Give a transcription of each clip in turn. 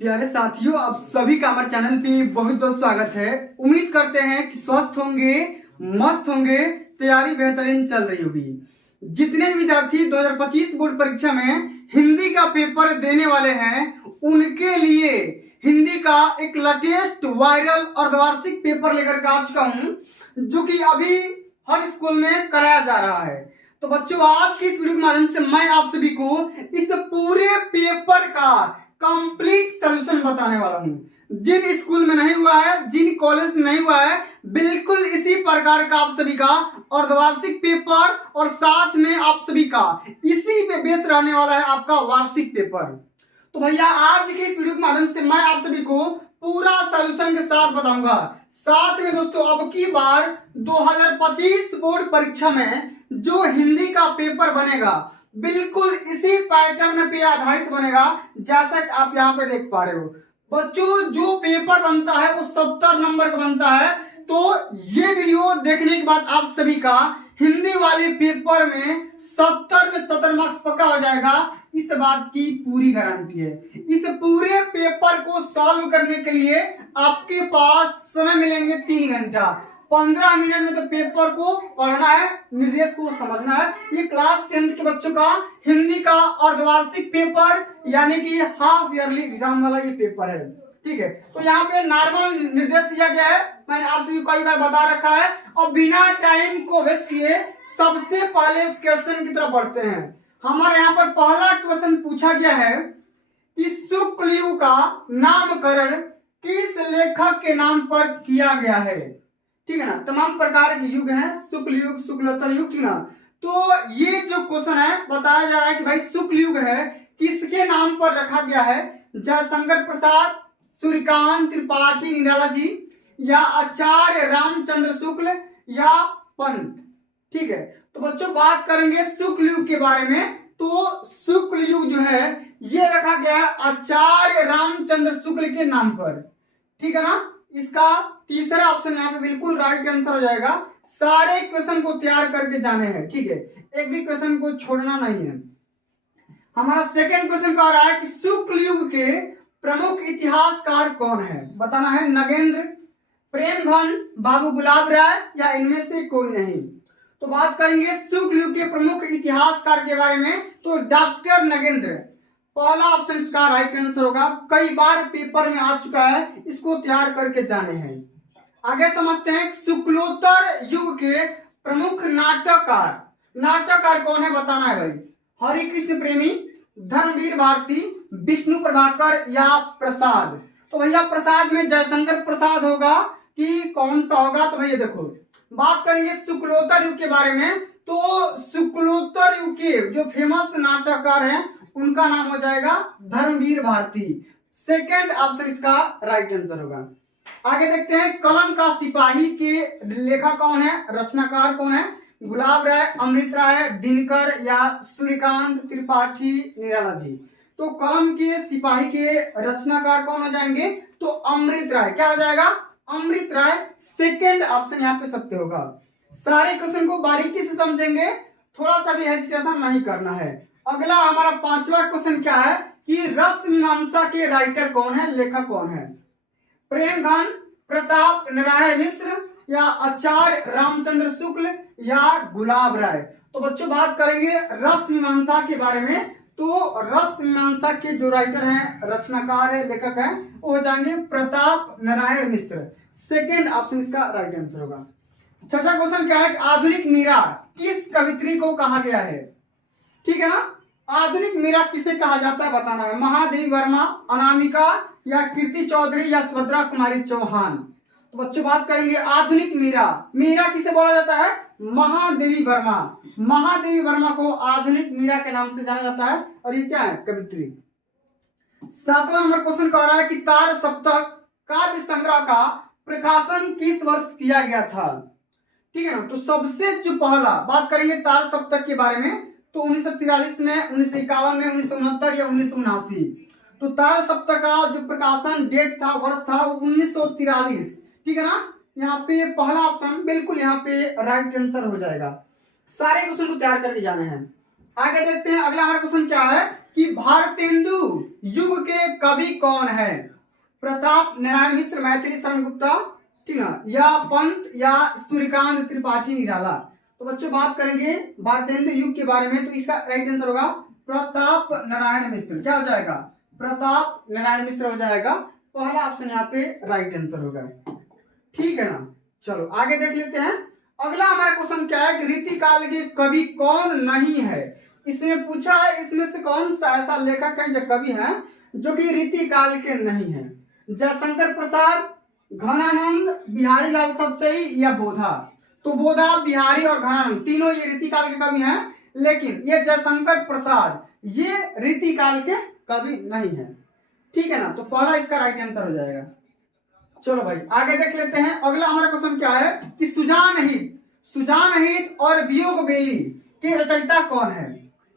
प्यारे साथियों, आप सभी का हमारे चैनल पे बहुत बहुत स्वागत है। उम्मीद करते हैं कि स्वस्थ होंगे, मस्त होंगे, तैयारी बेहतरीन चल रही होगी। जितने भी विद्यार्थी 2025 बोर्ड परीक्षा में हिंदी का पेपर देने वाले हैं, उनके लिए हिंदी का एक लेटेस्ट वायरल अर्धवार्षिक पेपर लेकर के आ चुका हूं, जो कि अभी हर स्कूल में कराया जा रहा है। तो बच्चों, आज की इस वीडियो के माध्यम से मैं आप सभी को इस पूरे पेपर का कंप्लीट सॉल्यूशन बताने वाला हूं। जिन स्कूल में नहीं हुआ है, जिन कॉलेज में नहीं हुआ है, बिल्कुल इसी प्रकार का आप सभी का अर्धवार्षिक पेपर और साथ में आप सभी का इसी पे बेस रहने वाला है आपका वार्षिक पेपर। तो भैया, आज के इस वीडियो के माध्यम से मैं आप सभी को पूरा सॉल्यूशन के साथ बताऊंगा। साथ में दोस्तों, अब की बार 2025 बोर्ड परीक्षा में जो हिंदी का पेपर बनेगा, बिल्कुल इसी पैटर्न पे आधारित बनेगा, जैसा कि आप यहाँ पे देख पा रहे हो। बच्चों, जो पेपर बनता है वो 70 नंबर का बनता है। तो ये वीडियो देखने के बाद आप सभी का हिंदी वाले पेपर में 70 में 70 मार्क्स पक्का हो जाएगा, इस बात की पूरी गारंटी है। इस पूरे पेपर को सॉल्व करने के लिए आपके पास समय मिलेंगे 3 घंटा। 15 मिनट में तो पेपर को पढ़ना है, निर्देश को समझना है। ये क्लास 10 के बच्चों का हिंदी का अर्धवार्षिक पेपर, यानी कि हाफ ईयरली एग्जाम वाला ये पेपर है। ठीक है, तो यहाँ पे नॉर्मल निर्देश दिया गया है, मैंने आप सभी को कई बार बता रखा है। और बिना टाइम को वेस्ट किए सबसे पहले क्वेश्चन की तरफ बढ़ते हैं। हमारे यहाँ पर पहला क्वेश्चन पूछा गया है कि शुक्ल युग का नामकरण किस लेखक के नाम पर किया गया है। ठीक है ना, तमाम प्रकार के युग हैं, शुक्ल युग, शुक्लोत्तर युग, ठीक ना। तो ये जो क्वेश्चन है बताया जा रहा है कि भाई शुक्ल युग है, किसके नाम पर रखा गया है? जयशंकर प्रसाद, सूर्यकांत त्रिपाठी निराला जी, या आचार्य रामचंद्र शुक्ल, या पंत। ठीक है, तो बच्चों बात करेंगे शुक्ल युग के बारे में। तो शुक्ल युग जो है ये रखा गया है आचार्य रामचंद्र शुक्ल के नाम पर। ठीक है ना, इसका तीसरा ऑप्शन यहाँ पे बिल्कुल राइट आंसर हो जाएगा। सारे क्वेश्चन को तैयार करके जाने हैं, ठीक है, एक भी क्वेश्चन को छोड़ना नहीं है। हमारा सेकंड क्वेश्चन कह रहा है कि शुक्ल युग के प्रमुख इतिहासकार कौन है? बताना है नगेंद्र, प्रेमधन, बाबू गुलाब राय, या इनमें से कोई नहीं। तो बात करेंगे शुक्ल युग के प्रमुख इतिहासकार के बारे में, तो डॉक्टर नगेंद्र पहला ऑप्शन इसका राइट आंसर होगा। कई बार पेपर में आ चुका है, इसको तैयार करके जाने हैं। आगे समझते हैं शुक्लोत्तर युग के प्रमुख नाटककार कौन है? बताना है भाई। हरि कृष्ण प्रेमी, धर्मवीर भारती, विष्णु प्रभाकर, या प्रसाद। तो भैया प्रसाद में जयशंकर प्रसाद होगा कि कौन सा होगा? तो भैया देखो, बात करेंगे शुक्लोत्तर युग के बारे में, तो शुक्लोत्तर युग के जो फेमस नाटककार हैं उनका नाम हो जाएगा धर्मवीर भारती। सेकंड ऑप्शन इसका राइट आंसर होगा। आगे देखते हैं कलम का सिपाही के लेखक कौन है, रचनाकार कौन है? गुलाब राय, अमृत राय, दिनकर, या सूर्यकांत त्रिपाठी निराला जी। तो कलम के सिपाही के रचनाकार कौन हो जाएंगे? तो अमृत राय। क्या हो जाएगा? अमृत राय। सेकंड ऑप्शन यहाँ पे सत्य होगा। सारे क्वेश्चन को बारीकी से समझेंगे, थोड़ा सा भी हेजिटेशन नहीं करना है। अगला हमारा पांचवा क्वेश्चन क्या है कि रस मीमांसा के राइटर कौन है, लेखक कौन है? प्रेमधन, प्रताप नारायण मिश्र, या आचार्य रामचंद्र शुक्ल, या गुलाब राय। तो बच्चों बात करेंगे रस मीमांसा के बारे में। तो रस मीमांसा के जो राइटर हैं, रचनाकार है, लेखक हैं, वो हो जाएंगे प्रताप नारायण मिश्र। सेकेंड ऑप्शन इसका राइट आंसर होगा। छठा क्वेश्चन क्या है कि आधुनिक मीरा किस कवित्री को कहा गया है? ठीक है ना, आधुनिक मीरा किसे कहा जाता है बताना है। महादेवी वर्मा, अनामिका, या कीर्ति चौधरी, या सुभद्रा कुमारी चौहान। तो बच्चों बात करेंगे आधुनिक मीरा। मीरा किसे बोला जाता है? महादेवी वर्मा। महादेवी वर्मा को आधुनिक मीरा के नाम से जाना जाता है, और ये क्या है? कवित्री। सातवां नंबर क्वेश्चन कह रहा है कि तार सप्तक काव्य संग्रह का प्रकाशन किस वर्ष किया गया था? ठीक है ना, तो सबसे जो पहला बात करेंगे तार सप्तक के बारे में, तो 1943 में, 1951 में, 1969, या 1979। तो तार सप्तक का जो प्रकाशन डेट था, वर्ष था, वो 1943। ठीक है ना, यहाँ पे पहला ऑप्शन बिल्कुल यहाँ पे राइट आंसर हो जाएगा। सारे क्वेश्चन को तैयार करके जाने हैं। आगे देखते हैं अगला हमारा क्वेश्चन क्या है कि भारतेंदु युग के कवि कौन है? प्रताप नारायण मिश्र, मैथिली शरण गुप्ता, ठीक ना, या पंत, या सूर्यकांत त्रिपाठी निराला। तो बच्चों बात करेंगे भारतेंदु युग के बारे में, तो इसका राइट आंसर होगा प्रताप नारायण मिश्र। क्या हो जाएगा? प्रताप नारायण मिश्र हो जाएगा। पहला ऑप्शन यहाँ पे राइट आंसर होगा। ठीक है ना, चलो आगे देख लेते हैं। अगला हमारा क्वेश्चन क्या है कि रीतिकाल के कवि कौन नहीं है? इसमें पूछा है इसमें से कौन सा ऐसा लेखक है जो कवि है जो कि रीतिकाल के नहीं है? जयशंकर प्रसाद, घनानंद, बिहारी लाल सतसई या बोधा। तो बोधा, बिहारी और घनानंद तीनों ये रीतिकाल के कवि हैं, लेकिन ये जयशंकर प्रसाद ये रीतिकाल के कवि नहीं है। ठीक है ना, तो पहला इसका राइट आंसर हो जाएगा। चलो भाई आगे देख लेते हैं। अगला हमारा क्वेश्चन क्या है कि सुजानहित और वियोग बेली के रचयिता कौन है?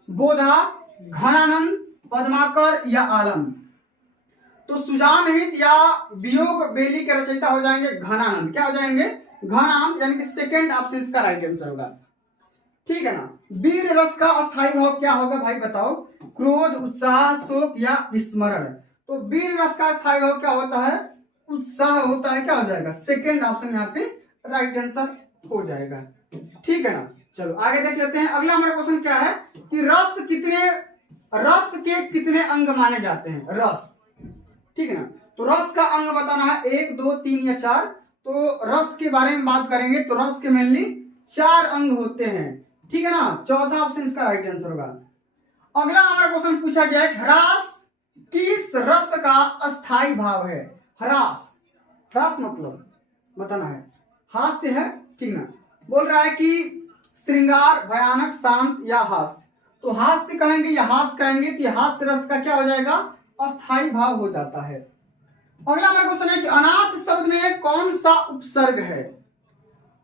बोधा, घनानंद, पद्माकर या आलम। तो सुजानहित या वियोग बेली के रचयिता हो जाएंगे घनानंद। क्या हो जाएंगे? घनानंद, यानी कि सेकंड ऑप्शन इसका राइट आंसर होगा। ठीक है ना। वीर रस का अस्थायी भाव क्या होगा भाई बताओ? क्रोध, उत्साह, शोक या विस्मरण। तो वीर रस का अस्थायी भाव क्या होता है? उत्साह होता है। क्या हो जाएगा? सेकंड ऑप्शन यहाँ पे राइट आंसर हो जाएगा। ठीक है ना, चलो आगे देख लेते हैं। अगला हमारा क्वेश्चन क्या है कि रस के कितने अंग माने जाते हैं? रस, ठीक है ना, तो रस का अंग बताना है 1, 2, 3 या 4। तो रस के बारे में बात करेंगे तो रस के मेनली 4 अंग होते हैं। ठीक है ना, चौथा ऑप्शन इसका राइट आंसर होगा। अगला हमारा क्वेश्चन पूछा गया है ह्रास किस रस का अस्थाई भाव है? ह्रास मतलब बताना है, हास्य है, ठीक ना। बोल रहा है कि श्रृंगार, भयानक, शांत या हास्य। तो हास्य कहेंगे या हास्य कहेंगे तो हास्य रस का क्या हो जाएगा? अस्थाई भाव हो जाता है। अगला हमारा क्वेश्चन है कि अनाथ शब्द में कौन सा उपसर्ग है?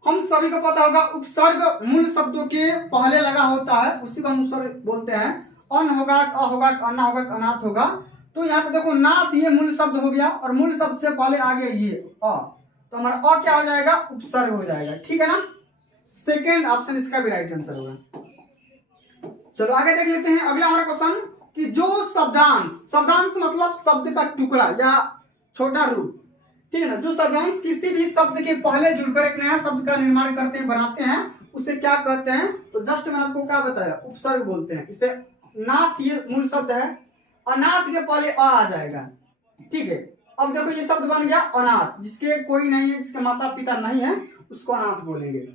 हम सभी को पता होगा उपसर्ग मूल शब्दों के पहले लगा होता है, उसी को हम उपसर्ग बोलते हैं। अन होगा, अ होगा, अन्ना होगा, अनाथ होगा। तो यहाँ पे देखो नाथ ये मूल शब्द हो गया और मूल शब्द से पहले आ गया ये अ, तो हमारा अ क्या हो जाएगा? उपसर्ग हो जाएगा। ठीक है ना, सेकेंड ऑप्शन इसका भी राइट आंसर होगा। चलो आगे देख लेते हैं। अगला हमारा क्वेश्चन कि जो शब्दांश मतलब शब्द का टुकड़ा या छोटा रूप, ठीक है ना, जो शब्दांश किसी भी शब्द के पहले जुड़कर एक नया शब्द का निर्माण करते हैं, बनाते हैं, उसे क्या कहते हैं? तो जस्ट मैंने आपको क्या बताया, उपसर्ग बोलते हैं। इसे नाथ ये मूल शब्द है, अनाथ के पहले आ जाएगा। ठीक है, अब देखो ये शब्द बन गया अनाथ, जिसके कोई नहीं है, जिसके माता पिता नहीं है, उसको अनाथ बोलेंगे।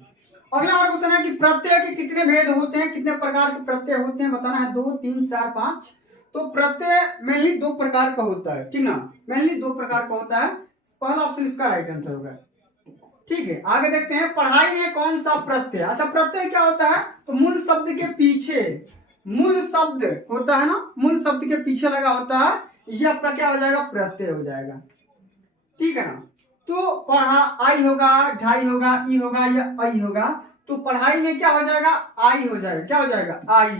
अगला हमारा क्वेश्चन है कि प्रत्यय के कितने भेद होते हैं? कितने प्रकार के प्रत्यय होते हैं बताना है? 2, 3, 4, 5। तो प्रत्यय मेनली 2 प्रकार का होता है। ठीक ना, मेनली 2 प्रकार का होता है। पहला ऑप्शन इसका राइट आंसर होगा। ठीक है, आगे देखते हैं पढ़ाई में कौन सा प्रत्यय। अच्छा, प्रत्यय क्या होता है? तो मूल शब्द के पीछे, मूल शब्द होता है ना, मूल शब्द के पीछे लगा होता है, ये आपका क्या हो जाएगा? प्रत्यय हो जाएगा। ठीक है ना, तो पढ़ा आई होगा, ढाई होगा, ई होगा या आई होगा। तो पढ़ाई में क्या हो जाएगा? आई हो जाएगा। क्या हो जाएगा? आई,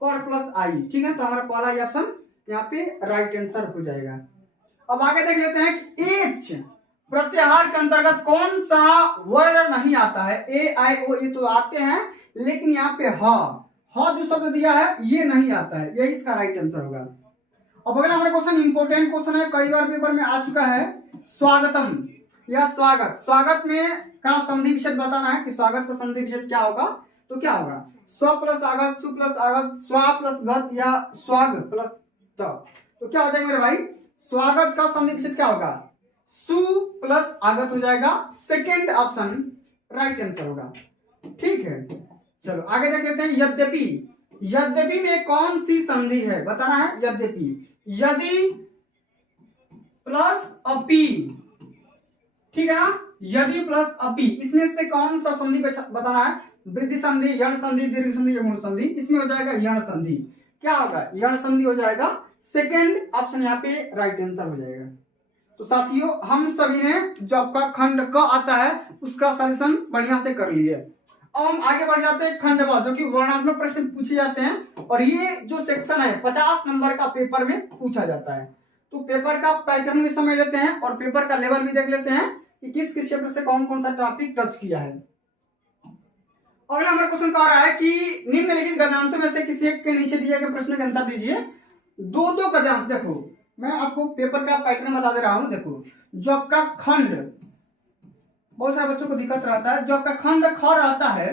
पर प्लस आई। ठीक है, तो हमारा पहला ऑप्शन यहाँ पे राइट आंसर हो जाएगा। अब आगे देख लेते हैं कि एच प्रत्याहार के अंतर्गत कौन सा वर्ण नहीं आता है? ए, आई, ओ ये तो आते हैं, लेकिन यहाँ पे ह जो शब्द दिया है ये नहीं आता है, यही इसका राइट आंसर होगा। अब अगला हमारा क्वेश्चन इंपोर्टेंट क्वेश्चन है, कई बार पेपर में आ चुका है, स्वागतम या स्वागत। स्वागत में का संधि विच्छेद बताना है कि स्वागत का संधि विच्छेद क्या होगा? तो क्या होगा? स्व प्लस आगत, सु प्लस आगत, स्वा प्लस गत या स्वाग प्लस त। तो क्या हो जाएगा मेरे भाई? स्वागत का संधि विच्छेद क्या होगा? सु प्लस आगत हो जाएगा। सेकेंड ऑप्शन राइट आंसर होगा। ठीक है, चलो आगे देख लेते हैं। यद्यपि में कौन सी संधि है बताना है? यद्यपि, यदि प्लस अपि, ठीक है ना, यदि प्लस अपि, इसमें से कौन सा संधि बताना है? वृद्धि संधि, यण संधि, दीर्घ संधि या मूल संधि। इसमें हो जाएगा यण संधि। क्या होगा? यण संधि हो जाएगा। सेकेंड ऑप्शन यहाँ पे राइट आंसर हो जाएगा। तो साथियों हम सभी ने जो आपका खंड क आता है उसका सॉल्यूशन बढ़िया से कर लिए। अब हम आगे बढ़ जाते हैं खंड ब, जो कि वर्णनात्मक प्रश्न पूछे जाते हैं, और ये जो सेक्शन है 50 नंबर का पेपर में पूछा जाता है। तो पेपर का पैटर्न भी समझ लेते हैं और पेपर का लेवल भी देख लेते हैं कि किस किस चैप्टर से कौन कौन सा टॉपिक टच किया है। अगला हमारा क्वेश्चन कह रहा है कि निम्नलिखित गद्यांशों में से किसी एक के नीचे दिए गए प्रश्न का आंसर दीजिए। दो दो गद्यांश, देखो मैं आपको पेपर का पैटर्न बता दे रहा हूं। देखो जो आपका खंड, बहुत सारे बच्चों को दिक्कत रहता है, जो आपका खंड ख रहता है,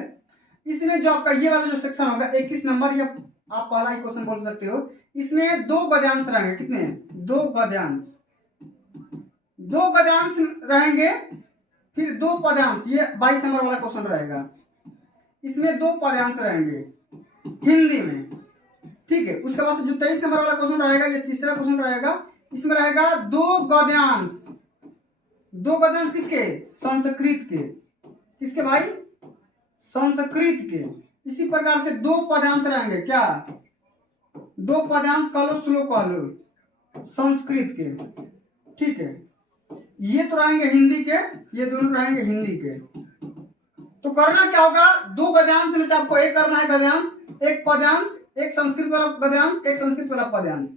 इसमें जो आपका ये वाला जो सेक्शन होगा 21 नंबर, या आप पहला ही क्वेश्चन बोल सकते हो, इसमें दो गद्यांश रहेंगे। कितने? दो गद्यांश, दो गद्यांश रहेंगे, फिर दो पद्यांश। ये 22 नंबर वाला क्वेश्चन रहेगा, इसमें दो पद्यांश रहेंगे हिंदी में, ठीक है। उसके बाद जो 23 नंबर वाला क्वेश्चन रहेगा, ये तीसरा क्वेश्चन रहेगा, इसमें रहेगा दो गद्यांश। दो गद्यांश किसके? संस्कृत के। किसके भाई? संस्कृत के। इसी प्रकार से दो पद्यांश रहेंगे। क्या? दो पद्यांश कह लो, श्लोक कह लो, संस्कृत के, ठीक है। ये तो रहेंगे हिंदी के, ये दोनों रहेंगे हिंदी के। तो करना क्या होगा? दो गद्यांश में से आपको एक करना है गद्यांश, एक पद्यांश, एक संस्कृत वाला गद्यांश, एक संस्कृत वाला पद्यांश,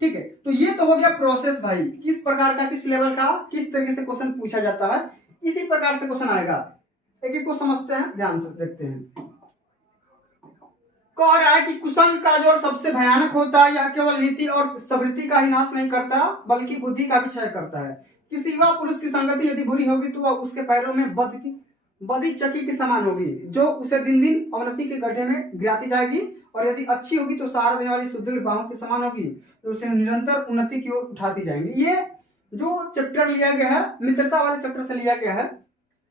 ठीक है। तो ये तो हो गया प्रोसेस भाई, किस प्रकार का, किस लेवल का, किस तरीके से क्वेश्चन पूछा जाता है। इसी प्रकार से क्वेश्चन आएगा। एक एक को समझते हैं, ध्यान से देखते हैं। कह रहा है कि कुसंग का जोड़ सबसे भयानक होता है। यह केवल नीति और समृद्धि का ही नाश नहीं करता, बल्कि बुद्धि का भी क्षय करता है। किसी युवा पुरुष की संगति यदि बुरी होगी तो वह उसके पैरों में बदी चक्की के समान होगी, जो उसे दिन दिन अवनति के गड्ढे में गिराती जाएगी, और यदि अच्छी होगी तो सहारा देने वाली सुदृढ़ बाहों के समान होगी, जो उसे निरंतर उन्नति की ओर उठाती जाएंगी। ये जो चैप्टर लिया गया है, मित्रता वाले चैप्टर से लिया गया है,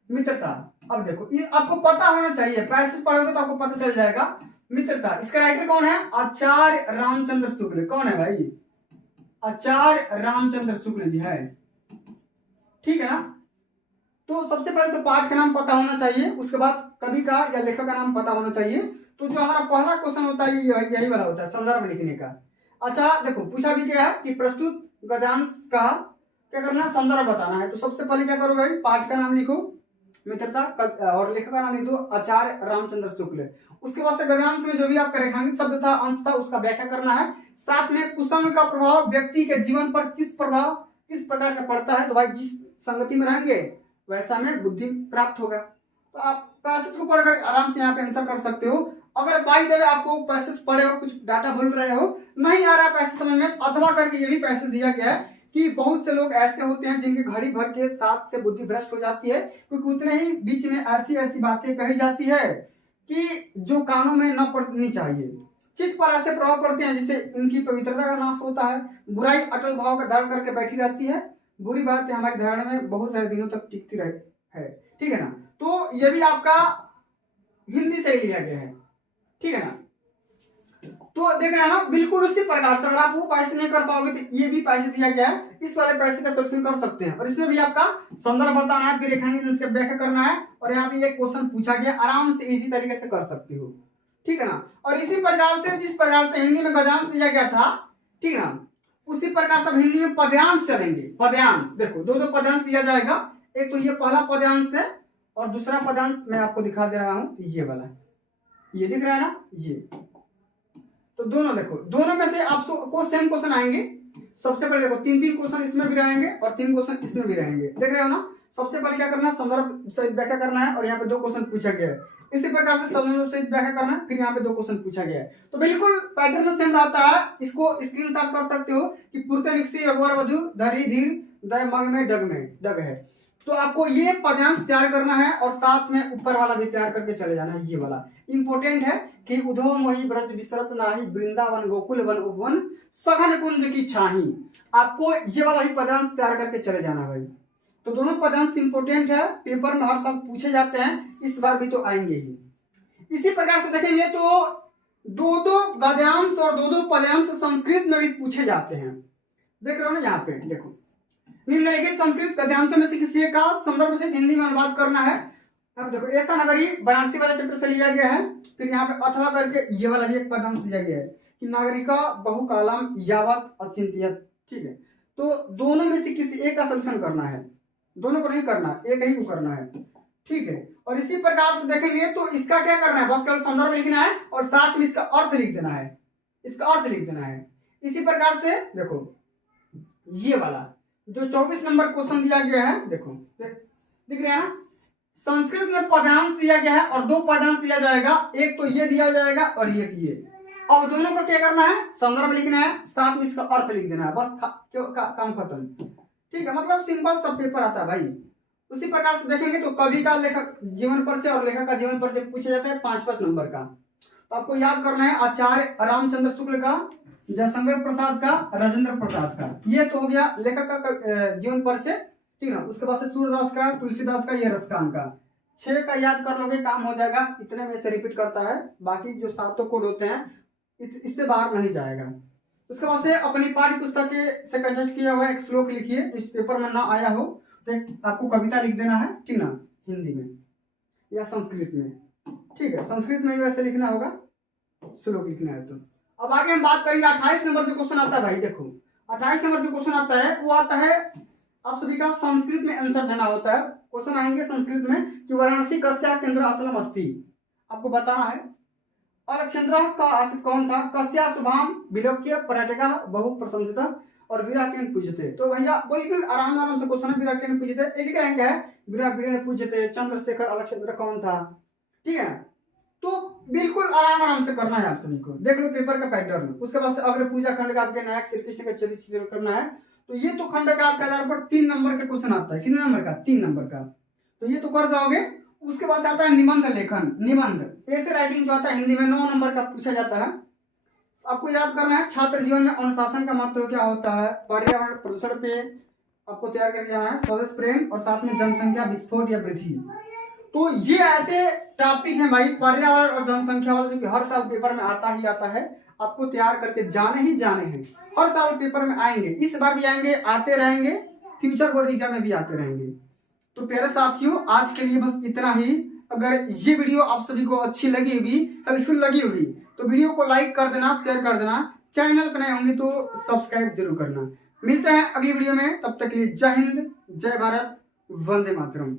मित्रता। अब देखो ये आपको पता होना चाहिए, पैसेज पढ़ोगे तो आपको पता चल जाएगा। मित्रता, इसका राइटर कौन है? आचार्य रामचंद्र शुक्ल। कौन है भाई? आचार्य रामचंद्र शुक्ल जी है, ठीक है ना। तो सबसे पहले तो पाठ का नाम पता होना चाहिए, उसके बाद कवि का या लेखक का नाम पता होना चाहिए। तो जो हमारा पहला क्वेश्चन होता है यही वाला होता है, संदर्भ लिखने का। अच्छा देखो पूछा भी क्या है कि प्रस्तुत गद्यांश का क्या करना है? संदर्भ बताना है। तो सबसे पहले क्या करोगे भाई? पाठ का नाम लिखो मित्रता, और लेखक का नाम लिख दो आचार्य रामचंद्र शुक्ल। उसके बाद से गद्यांश में जो भी आपका रेखांकित शब्द था, अंश था, उसका व्याख्या करना है। साथ में कुसंग का प्रभाव व्यक्ति के जीवन पर किस प्रकार का पड़ता है। तो भाई जिस संगति में रहेंगे वैसा में बुद्धि प्राप्त होगा। तो आप पैसेज को पढ़कर आराम से यहाँ पे आंसर कर सकते हो। अगर बाई द वे आपको पैसेज पढ़े हो, कुछ डाटा भूल रहे हो, नहीं आ रहा पैसेज समझ में, अथवा करके ये भी पैसेज दिया गया है कि बहुत से लोग ऐसे होते हैं जिनकी घड़ी भर के साथ से बुद्धि भ्रष्ट हो जाती है, क्योंकि उतने ही बीच में ऐसी ऐसी बातें कही जाती है कि जो कानों में न पड़नी चाहिए। चित्त पर ऐसे प्रभाव पड़ते हैं जिससे इनकी पवित्रता का नाश होता है। बुराई अटल भाव का धारण करके बैठी रहती है। बुरी बात है हमारी धारणा में बहुत सारे दिनों तक टिकती रहे है, ठीक है ना। तो ये भी आपका हिंदी से ही लिया गया है, ठीक है ना। तो देख रहे हैं ना, बिल्कुल उसी प्रकार से अगर आप वो पैसे नहीं कर पाओगे तो ये भी पैसे दिया गया है, इस वाले पैसे का सोल्यूशन कर सकते हैं। और इसमें भी आपका संदर्भ बताना है, फिर रेखांकन इसका व्याख्या करना है, और यहाँ पे ये क्वेश्चन पूछा गया, आराम से इसी तरीके से कर सकते हो, ठीक है ना। और इसी प्रकार से जिस प्रकार से हिंदी में गद्यांश दिया गया था, ठीक है ना, उसी प्रकार से हिंदी में पद्यांश चलेंगे। पद्यांश देखो दो दो पद्यांश दिया जाएगा। एक तो ये पहला पद्यांश है, और दूसरा पद्यांश मैं आपको दिखा दे रहा हूं, ये वाला, ये दिख रहा है ना, ये। तो दोनों देखो, दोनों में से आपको सेम क्वेश्चन आएंगे। सबसे पहले देखो तीन क्वेश्चन इसमें भी रहेंगे और 3 क्वेश्चन इसमें भी रहेंगे, देख रहे हो ना। सबसे पहले क्या करना है? संदर्भ सहित व्याख्या करना है, और यहाँ पे 2 क्वेश्चन पूछा गया है। इसी प्रकार से संदर्भ सहित व्याख्या करना है, फिर यहाँ पे 2 क्वेश्चन पूछा गया है। तो बिल्कुल पैटर्न सेम रहता है। इसको स्क्रीनशॉट कर सकते हो कि पूर्ते निक्षी रघुवर वधु धरी धीर दय मग में डग है। तो आपको ये पद्यांश तैयार करना है, और साथ में ऊपर वाला भी तैयार करके चले जाना है। ये वाला इंपॉर्टेंट है कि उधो मोहि ब्रज विसरत नाही, वृंदावन गोकुल वन उपवन सघन कुंज की छाही। आपको ये वाला ही पद्यांश तैयार करके चले जाना भाई। तो दोनों पद्यांश इंपॉर्टेंट है, पेपर में हर साल पूछे जाते हैं, इस बार भी तो आएंगे ही। इसी प्रकार से देखेंगे तो 2 गद्यांश और 2 पद्यांश संस्कृत में भी पूछे जाते हैं। देख रहे हो ना, यहाँ पे देखो, निम्नलिखित संस्कृत गद्यांशों में से किसी का संदर्भ से हिंदी में अनुवाद करना है। अब देखो ऐसा नगरी बनारसी वाला चैप्टर से लिया गया है। फिर यहाँ पे अथवा करके ये वाला भी एक पद्यांश दिया गया है कि नागरिका बहुकालम यावत अचिंत्यत, ठीक है। तो दोनों में से किसी एक का सॉल्यूशन करना है, दोनों को नहीं करना, एक ही को करना है, ठीक है। और इसी प्रकार से देखेंगे तो इसका क्या करना है? बस केवल संदर्भ लिखना है और साथ में इसका अर्थ लिख देना है, इसका अर्थ लिख देना है। इसी प्रकार से देखो ये वाला जो 24 नंबर क्वेश्चन दिया गया है, देखो दिख रहे हैं ना, संस्कृत में पदांश दिया गया है और दो पदांश दिया जाएगा, एक तो ये दिया जाएगा और ये। अब दोनों को क्या करना है, संदर्भ लिखना है, साथ में इसका अर्थ लिख देना है, बस काम खत्म। ठीक है, मतलब सिंपल सब पेपर आता है भाई। उसी प्रकार से देखेंगे तो कवि का लेखक जीवन परिचय और लेखक का जीवन परिचय पूछे जाते हैं 5-5 नंबर का। तो आपको याद करना है आचार्य रामचंद्र शुक्ल का, जयशंकर प्रसाद का, राजेंद्र प्रसाद का। ये तो हो गया लेखक का जीवन परिचय, ठीक है ना। उसके बाद से सूरदास का, तुलसीदास का, ये रसकान का। 6 का याद कर लोगे काम हो जाएगा, इतने में से रिपीट करता है, बाकी जो 7 कोड होते हैं इससे बाहर नहीं जाएगा। उसके बाद से अपनी पाठ्य पुस्तक से कंटेस्ट किया हुआ एक श्लोक लिखिए, इस पेपर में ना आया हो तो आपको कविता लिख देना है, ठीक ना, हिंदी में या संस्कृत में। ठीक है, संस्कृत में ही वैसे लिखना होगा, श्लोक लिखना है। तो अब आगे हम बात करेंगे 28 नंबर जो क्वेश्चन आता है भाई। देखो 28 नंबर जो क्वेश्चन आता है वो आता है आप सभी का संस्कृत में आंसर देना होता है। क्वेश्चन आएंगे संस्कृत में कि वाराणसी कस्या केंद्र असलम अस्ति, आपको बताना है। अलक्षेंद्र का आशिक कौन था, कस्या शुभाम विलोक्य पर्यटका बहु प्रशंसित और विरह केन पूजते। तो भैया बिल्कुल आराम से क्वेश्चन है, विरह केन पूजते। एक रैंक है, विरह वीर पूजते, चंद्रशेखर अलक्षेंद्र कौन था, ठीक है। तो बिल्कुल आराम से करना है आप सभी को, देख लो पेपर का पैटर्न। उसके बाद से अग्र पूजा खंड का आपके नायक श्री कृष्ण का चरित्र करना है। तो ये तो खंड का आपके आधार पर 3 नंबर का क्वेश्चन आता है। कितने नंबर का, 3 नंबर का, तो ये तो कर जाओगे। उसके बाद आता है निबंध लेखन, निबंध ऐसे राइटिंग जो आता है हिंदी में 9 नंबर का पूछा जाता है। आपको याद करना है छात्र जीवन में अनुशासन का महत्व क्या होता है, पर्यावरण प्रदूषण पे आपको तैयार करके जाना है, स्वदेश प्रेम और साथ में जनसंख्या विस्फोट या वृद्धि। तो ये ऐसे टॉपिक हैं भाई पर्यावरण और जनसंख्या वाले, जो कि हर साल पेपर में आता ही आता है, आपको तैयार करके जाने ही जाने हैं। हर साल पेपर में आएंगे, इस बार भी आएंगे, आते रहेंगे, फ्यूचर बोर्ड एग्जाम में भी आते रहेंगे। तो प्यारे साथियों आज के लिए बस इतना ही। अगर ये वीडियो आप सभी को अच्छी लगी होगी, हेल्पफुल लगी होगी, तो वीडियो को लाइक कर देना, शेयर कर देना, चैनल पर नए होंगे तो सब्सक्राइब जरूर करना। मिलते हैं अगली वीडियो में, तब तक के लिए जय हिंद, जय भारत, वंदे मातरम।